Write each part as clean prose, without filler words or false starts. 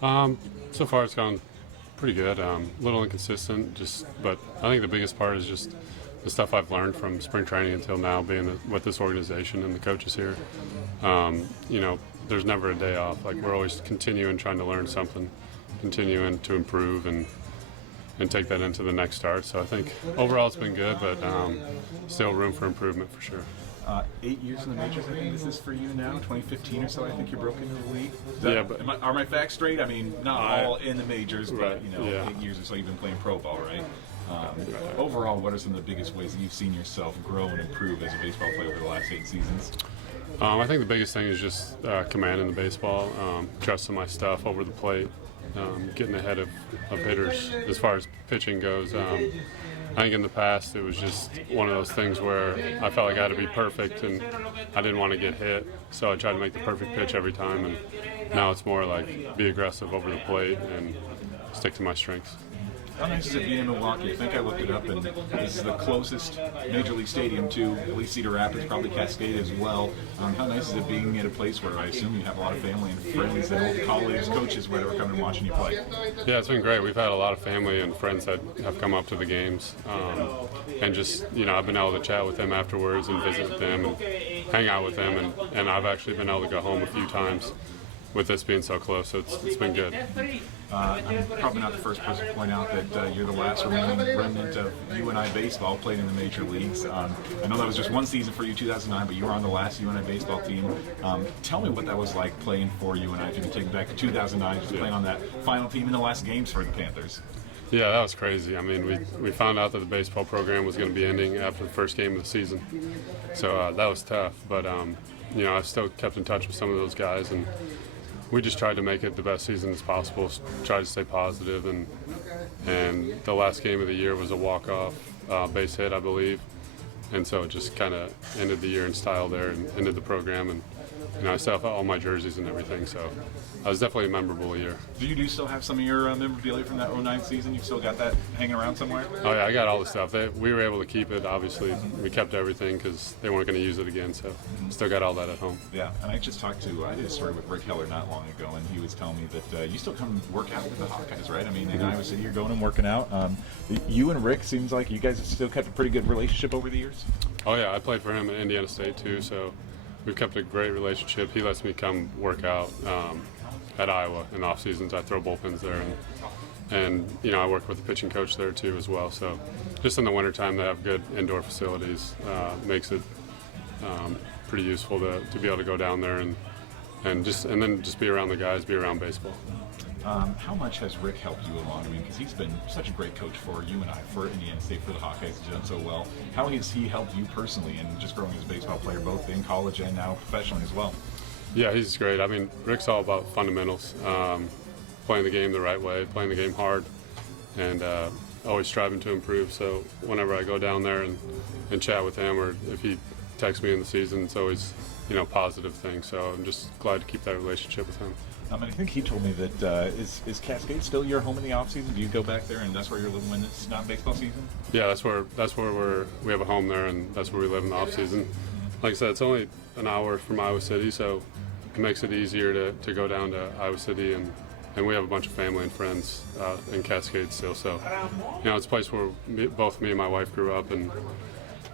So far it's gone pretty good. A little inconsistent, but I think the biggest part is just the stuff I've learned from spring training until now, being with this organization and the coaches here. There's never a day off. Like, we're always continuing trying to learn something, continuing to improve and take that into the next start. So I think overall it's been good, but still room for improvement for sure. 8 years in the majors, I think this is for you now. 2015 or so, I think you broke into the league. Are my facts straight? I mean, not all in the majors, but 8 years or so you've been playing pro ball, right? Overall, what are some of the biggest ways that you've seen yourself grow and improve as a baseball player over the last 8 seasons? I think the biggest thing is just commanding the baseball, trusting my stuff over the plate, getting ahead of hitters as far as pitching goes. I think in the past it was just one of those things where I felt like I had to be perfect and I didn't want to get hit, so I tried to make the perfect pitch every time, and now it's more like be aggressive over the plate and stick to my strengths. How nice is it being in Milwaukee? I think I looked it up, and this is the closest major league stadium to at least Cedar Rapids, probably Cascade as well. How nice is it being at a place where I assume you have a lot of family and friends and old colleagues, coaches, whatever, coming and watching you play? Yeah, it's been great. We've had a lot of family and friends that have come up to the games, and just I've been able to chat with them afterwards and visit with them and hang out with them, and I've actually been able to go home a few times with this being so close, so it's been good. I'm probably not the first person to point out that you're the last remaining remnant of UNI baseball played in the major leagues. I know that was just one season for you, 2009, but you were on the last UNI baseball team. Tell me what that was like playing for UNI, if you can take me back to 2009, just playing on that final team in the last games for the Panthers. Yeah, that was crazy. I mean, we found out that the baseball program was going to be ending after the first game of the season, so that was tough. But I still kept in touch with some of those guys, and we just tried to make it the best season as possible, tried to stay positive, and the last game of the year was a walk-off base hit, I believe, and so it just kind of ended the year in style there and ended the program, and I still have all my jerseys and everything, so it was definitely a memorable year. Do you still have some of your memorabilia from that 09 season? You've still got that hanging around somewhere? Oh yeah, I got all the stuff. We were able to keep it, obviously. We kept everything because they weren't going to use it again, so still got all that at home. Yeah, and I did a story with Rick Heller not long ago, and he was telling me that you still come work out with the Hawkeyes, right? I mean, in Iowa City, you're going and working out. You and Rick, seems like you guys have still kept a pretty good relationship over the years? Oh yeah, I played for him at Indiana State too, so we've kept a great relationship. He lets me come work out at Iowa in off seasons. I throw bullpens there, and I work with the pitching coach there too as well. So just in the wintertime, they have good indoor facilities. Makes it pretty useful to be able to go down there and then just be around the guys, be around baseball. How much has Rick helped you along? I mean, because he's been such a great coach for UNI, for Indiana State, for the Hawkeyes. He's done so well. How has he helped you personally and just growing as a baseball player, both in college and now professionally as well? Yeah, he's great. I mean, Rick's all about fundamentals, playing the game the right way, playing the game hard, and always striving to improve. So whenever I go down there and chat with him, or if he texts me in the season, it's always positive thing. So I'm just glad to keep that relationship with him. And I think he told me that is Cascade still your home in the off season? Do you go back there and that's where you're living when it's not baseball season? Yeah, that's where we have a home there, and that's where we live in the off season. Like I said, it's only an hour from Iowa City, so it makes it easier to go down to Iowa City, and we have a bunch of family and friends in Cascade still. So it's a place where both me and my wife grew up, and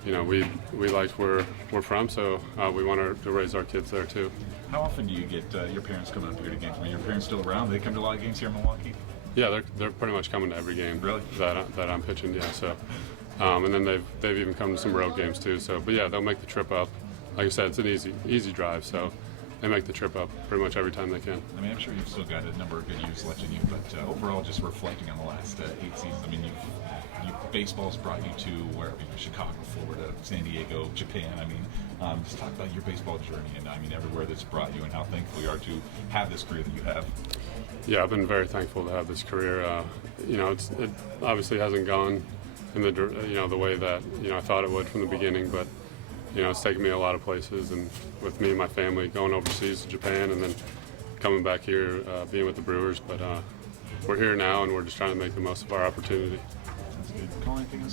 we liked where we're from, so we want to raise our kids there too. How often do you get your parents coming up here to games? I mean, your parents still around? They come to a lot of games here in Milwaukee? Yeah, they're pretty much coming to every game. Really? that I'm pitching. Yeah, so and then they've even come to some road games too. So, but yeah, they'll make the trip up. Like I said, it's an easy drive, so they make the trip up pretty much every time they can. I mean, I'm sure you've still got a number of good years left in you, but overall, just reflecting on the last 8 seasons, I mean, baseball's brought you to wherever, Chicago, Florida, San Diego, Japan. I mean, just talk about your baseball journey and I mean everywhere that's brought you and how thankful you are to have this career that you have. Yeah, I've been very thankful to have this career. It obviously hasn't gone in the way that I thought it would from the beginning, but it's taken me a lot of places, and with me and my family going overseas to Japan and then coming back here, being with the Brewers. But we're here now, and we're just trying to make the most of our opportunity. That's good. Colin, anything else?